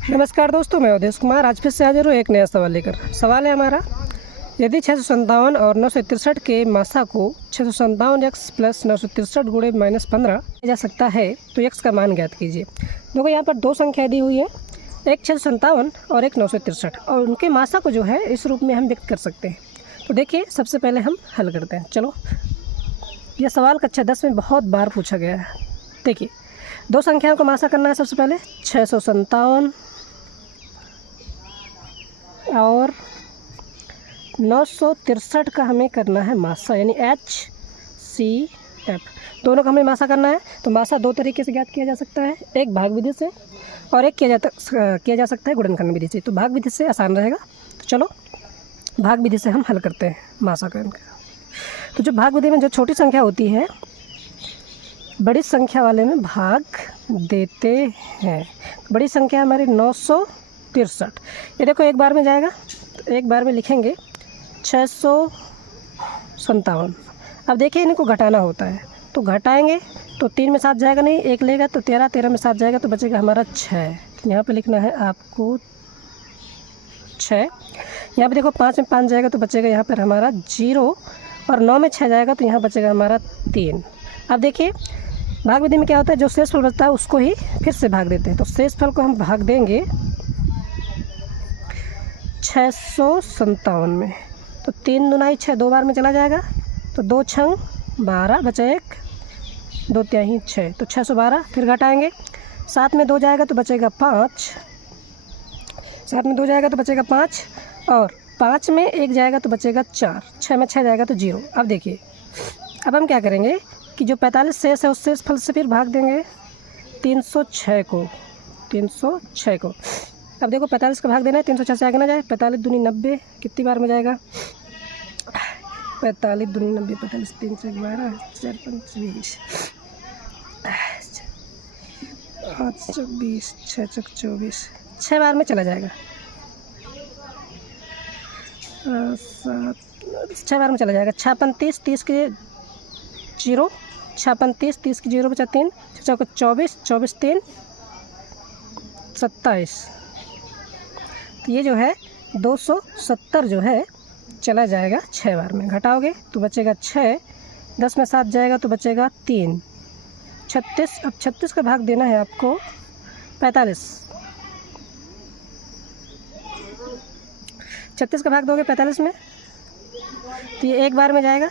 नमस्कार दोस्तों, मैं उदेश कुमार आज फिर से हाजिर हूँ एक नया सवाल लेकर। सवाल है हमारा, यदि 657 और 963 के मासा को 657 एक्स प्लस 963 गुणे -15 किया जा सकता है तो एक्स का मान ज्ञात कीजिए। देखो यहाँ पर दो संख्या दी हुई है, एक 657 और एक 963, और उनके मासा को जो है इस रूप में हम व्यक्त कर सकते हैं। तो देखिए, सबसे पहले हम हल करते हैं। चलो, यह सवाल कक्षा 10 में बहुत बार पूछा गया है। देखिए, दो संख्याओं का मासा करना है। सबसे पहले 657 और 963 का हमें करना है मासा, यानी HCF। दोनों का हमें मासा करना है। तो मासा दो तरीके से ज्ञात किया जा सकता है, एक भाग विधि से और एक किया जा सकता है गुणनखंड विधि से। तो भाग विधि से आसान रहेगा, तो चलो भाग विधि से हम हल करते हैं मासा का इनका। तो जो भाग विधि में जो छोटी संख्या होती है, बड़ी संख्या वाले में भाग देते हैं। बड़ी संख्या हमारी 963। ये देखो एक बार में जाएगा, तो एक बार में लिखेंगे 657। अब देखिए, इनको घटाना होता है, तो घटाएंगे तो 3 में 7 जाएगा नहीं, एक लेगा तो 13, 13 में 7 जाएगा तो बचेगा हमारा 6। यहाँ पे लिखना है आपको 6। यहाँ पे देखो 5 में 5 जाएगा तो बचेगा यहाँ पर हमारा 0, और 9 में 6 जाएगा तो यहाँ बचेगा हमारा 3। अब देखिए, भाग विधि में क्या होता है, जो शेषफल बचता है उसको ही फिर से भाग देते हैं। तो शेषफल को हम भाग देंगे 657 में, तो 3 दूना 6, 2 बार में चला जाएगा, तो 2 छंग 12, बचा 1, 2 तिहाई 6, तो 612। फिर घटाएंगे, 7 में 2 जाएगा तो बचेगा 5, 7 में 2 जाएगा तो बचेगा 5, और 5 में 1 जाएगा तो बचेगा 4, 6 में 6 जाएगा तो 0। अब देखिए, अब हम क्या करेंगे कि जो 45 शेष है उस शेषफल से फिर भाग देंगे 306 को। अब देखो 45 का भाग देना है, 306 से आगे ना जाए। 45 दूनी 90, कितनी बार में जाएगा? 45 दूनी 90, 45 3 से 12, 4 5 20, 5 24, 6 24, 6 बार में चला जाएगा। 6 बार में चला जाएगा। 56 30, 30 के 0, 56 30, 30 की 0 बचा 3, 24, 24 3 27। तो ये जो है 270 जो है चला जाएगा 6 बार में। घटाओगे तो बचेगा 6, 10 में 7 जाएगा तो बचेगा 3, 36। अब 36 का भाग देना है आपको 45। 36 का भाग दोगे 45 में, तो ये एक बार में जाएगा।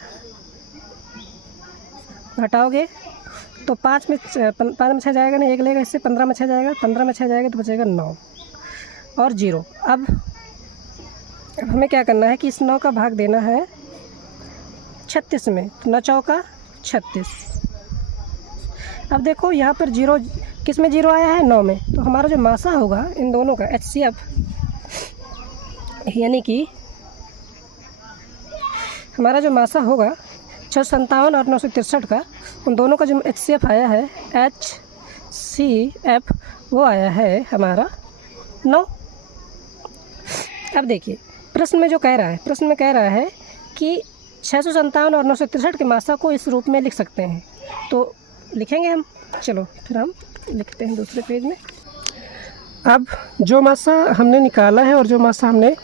घटाओगे तो 5 में 6 जाएगा नहीं, एक लेगा, इससे 15 में 6 जाएगा, 15 में 6 जाएगा तो बचेगा 9 और 0। अब हमें क्या करना है कि इस 9 का भाग देना है 36 में, तो 9 चौका 36। अब देखो यहाँ पर 0 किस में 0 आया है? 9 में। तो हमारा जो मासा होगा इन दोनों का HCF, यानी कि हमारा जो मासा होगा 657 और 963 का, उन दोनों का जो HCF आया है HCF, वो आया है हमारा 9। अब देखिए, प्रश्न में जो कह रहा है, प्रश्न में कह रहा है कि 657 और 963 के मासा को इस रूप में लिख सकते हैं। तो लिखेंगे हम। चलो फिर हम लिखते हैं दूसरे पेज में। अब जो मासा हमने निकाला है और जो मासा हमने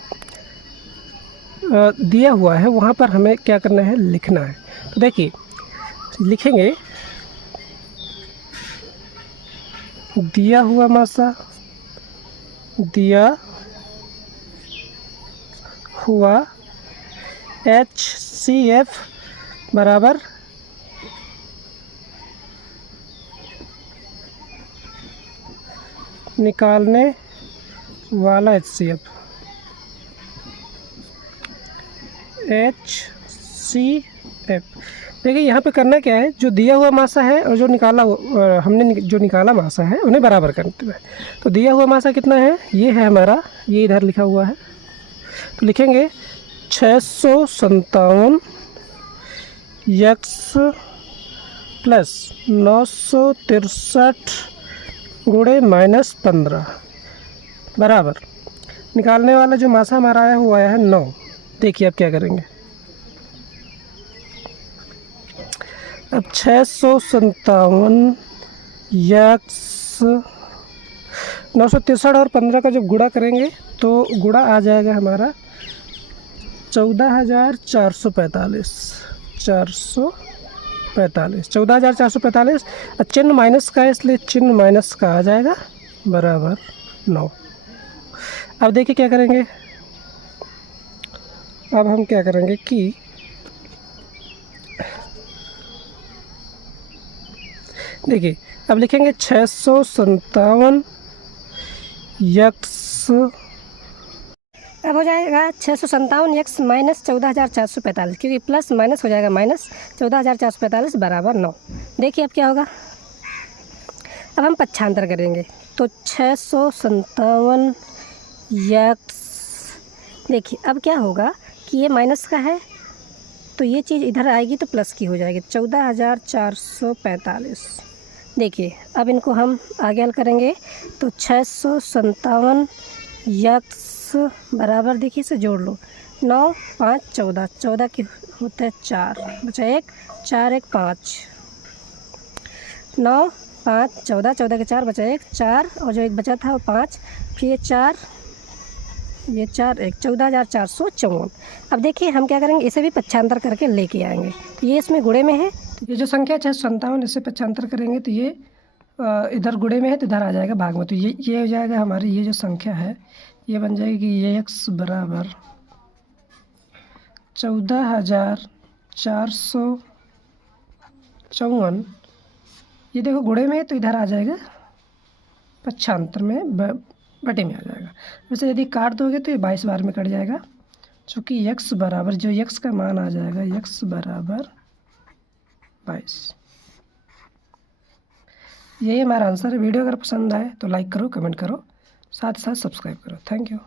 दिया हुआ है, वहाँ पर हमें क्या करना है, लिखना है। तो देखिए, लिखेंगे दिया हुआ मासा, दिया हुआ HCF बराबर निकालने वाला HCF। देखिए, यहाँ पे करना क्या है, जो दिया हुआ मासा है और जो हमने जो निकाला मासा है, उन्हें बराबर करते हैं। तो दिया हुआ मासा कितना है? ये है हमारा, ये इधर लिखा हुआ है। तो लिखेंगे 657 x प्लस 963 गुणे -15 बराबर निकालने वाला जो मासा हमारा आया हुआ है 9। देखिए अब क्या करेंगे, अब 657 x 963 और 15 का जब गुणा करेंगे तो गुणा आ जाएगा हमारा 14,445 14,445 और चिन्ह माइनस का है इसलिए चिन्ह माइनस का आ जाएगा बराबर 9। अब देखिए क्या करेंगे, अब हम क्या करेंगे कि देखिए अब लिखेंगे 657 यक्स, अब हो जाएगा 657 यक्स माइनस 14,445, क्योंकि प्लस माइनस हो जाएगा माइनस 14,445 बराबर 9। देखिए अब क्या होगा, अब हम पक्षांतर करेंगे तो 657 यक्स, देखिए अब क्या होगा कि ये माइनस का है तो ये चीज़ इधर आएगी तो प्लस की हो जाएगी 14,445। देखिए अब इनको हम आगे हल करेंगे तो 657 यक्स बराबर, देखिए इसे जोड़ लो, 9 5 14, 14 की होता है 4, बचा 1, 4 1 5, 9 5 14, 14 के 4 बचा 1, 4 और जो एक बचा था वो 5, फिर ये 4 1 14,454। अब देखिए हम क्या करेंगे, इसे भी पक्षांतर करके लेके आएंगे, तो ये इसमें गुणे में है, तो ये जो संख्या 657 इसे पक्षांतर करेंगे तो ये इधर गुणे में है तो इधर आ जाएगा भाग में, तो ये हो जाएगा हमारी ये जो संख्या है ये बन जाएगी ये x बराबर 14,454, ये देखो गुणे में है तो इधर आ जाएगा पक्षांतर में बटे में आ जाएगा। वैसे यदि काट दोगे तो ये 22 बार में कट जाएगा, चूँकि x बराबर जो x का मान आ जाएगा x बराबर 22। यही हमारा आंसर है। वीडियो अगर पसंद आए तो लाइक करो, कमेंट करो, साथ ही साथ सब्सक्राइब करो। Thank you.